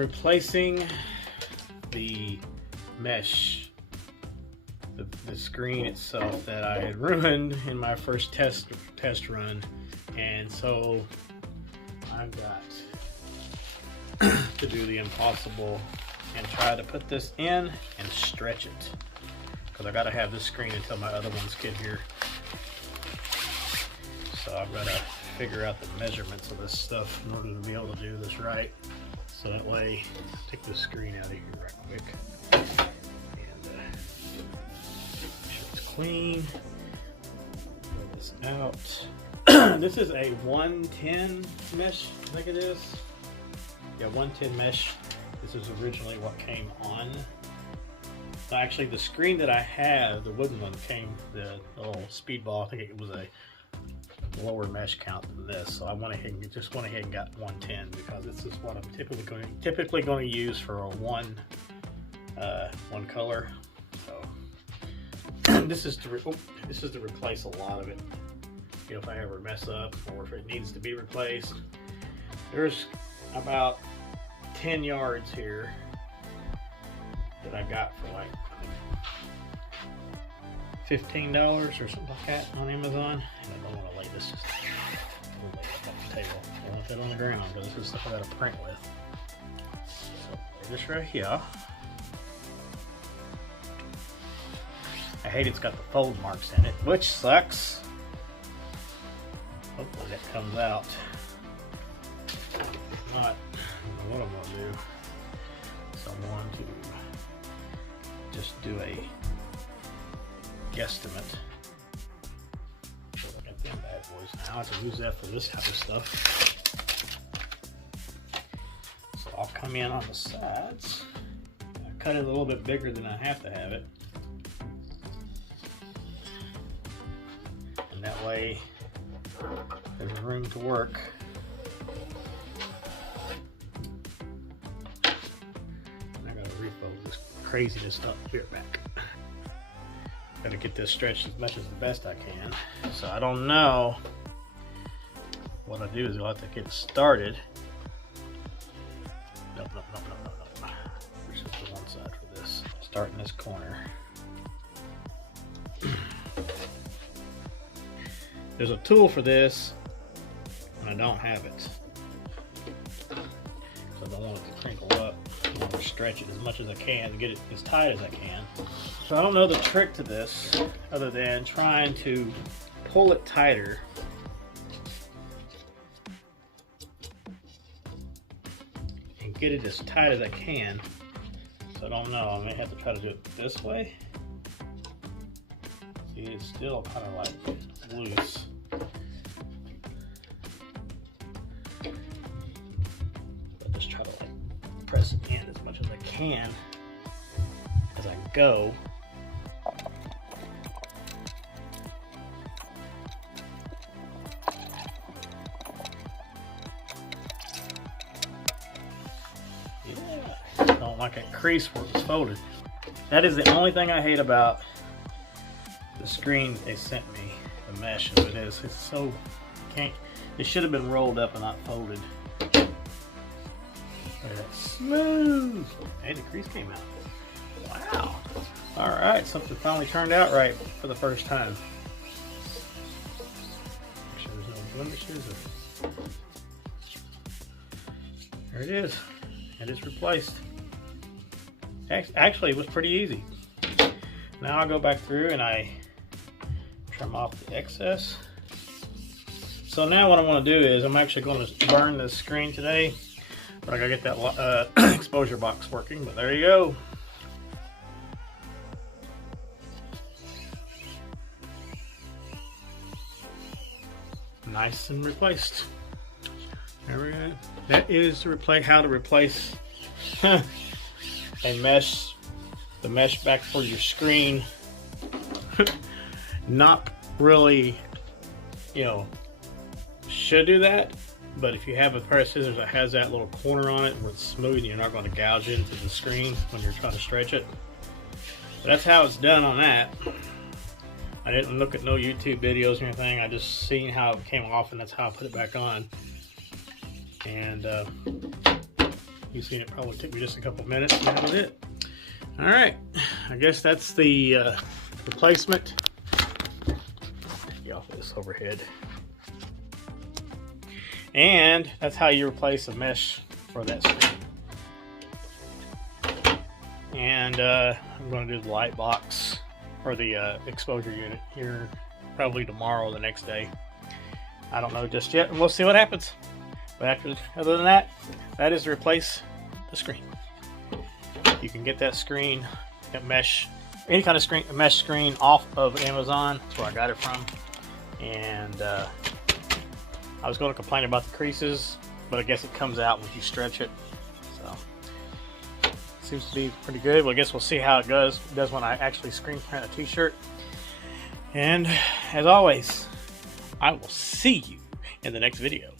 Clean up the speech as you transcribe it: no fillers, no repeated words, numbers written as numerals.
replacing the mesh, the screen itself that I had ruined in my first test run, and so I've got to do the impossible and try to put this in and stretch it, because I got to have this screen until my other ones get here. So I've got to figure out the measurements of this stuff in order to be able to do this right. So that way, take this screen out of here right quick. And make sure it's clean. Pull this out. This is a 110 mesh, I think it is. Yeah, 110 mesh. This is originally what came on. So actually, the screen that I have, the wooden one, came, the little speedball, I think it was a lower mesh count than this, so I went ahead and got 110 because this is what I'm typically going to use for a one color. So this is to replace a lot of it. You know, if I ever mess up or if it needs to be replaced. There's about 10 yards here that I got for like $15 or something like that on Amazon. And I don't want to lay this just lay it up on the table. I want that on the ground because this is stuff I got to print with. So lay this right here. I hate it's got the fold marks in it, which sucks. Hopefully that comes out. If not, I don't know what I'm going to do. So I'm going to just do a guesstimate. So I got them bad boys now. I can use that for this type of stuff. So I'll come in on the sides. I cut it a little bit bigger than I have to have it. And that way there's room to work. And I gotta refold this craziness up here back. Gotta get this stretched as much as the best I can. So I don't know. What I do is I'll have to get started. Nope. There's just the one side for this. Start in this corner. There's a tool for this, and I don't have it. So I don't want it to crinkle up. I want to stretch it as much as I can to get it as tight as I can. So I don't know the trick to this other than trying to pull it tighter and get it as tight as I can. So I don't know, I may have to try to do it this way. See, it's still kind of like loose. But just try to like press it in as much as I can as I go. Don't like that crease where it's folded. That is the only thing I hate about the screen they sent me, the mesh as it is. It's so, it should have been rolled up and not folded. That's smooth. Hey, the crease came out. Wow. Alright, something finally turned out right for the first time. Make sure there's no blemishes. There it is. It is replaced. Actually, it was pretty easy. Now I'll go back through and I trim off the excess. So now what I want to do is I'm actually going to burn this screen today, but I gotta get that exposure box working. But there you go. Nice and replaced. There we go. That is to replace how to replace a mesh, the mesh back for your screen. Not really, you know, should do that, but if you have a pair of scissors that has that little corner on it where it's smooth and you're not going to gouge into the screen when you're trying to stretch it. But that's how it's done on that. I didn't look at no YouTube videos or anything. I just seen how it came off and that's how I put it back on. And You've seen it probably took me just a couple minutes, and that was it. All right, I guess that's the replacement. Get off of this overhead. And that's how you replace a mesh for that screen. And I'm going to do the light box or the exposure unit here probably tomorrow or the next day. I don't know just yet, and we'll see what happens. But other than that, that is to replace the screen. You can get that screen, that mesh, any kind of screen, mesh screen off of Amazon. That's where I got it from. And I was going to complain about the creases, but I guess it comes out when you stretch it. So seems to be pretty good. Well, I guess we'll see how it does when I actually screen print a t-shirt. And as always, I will see you in the next video.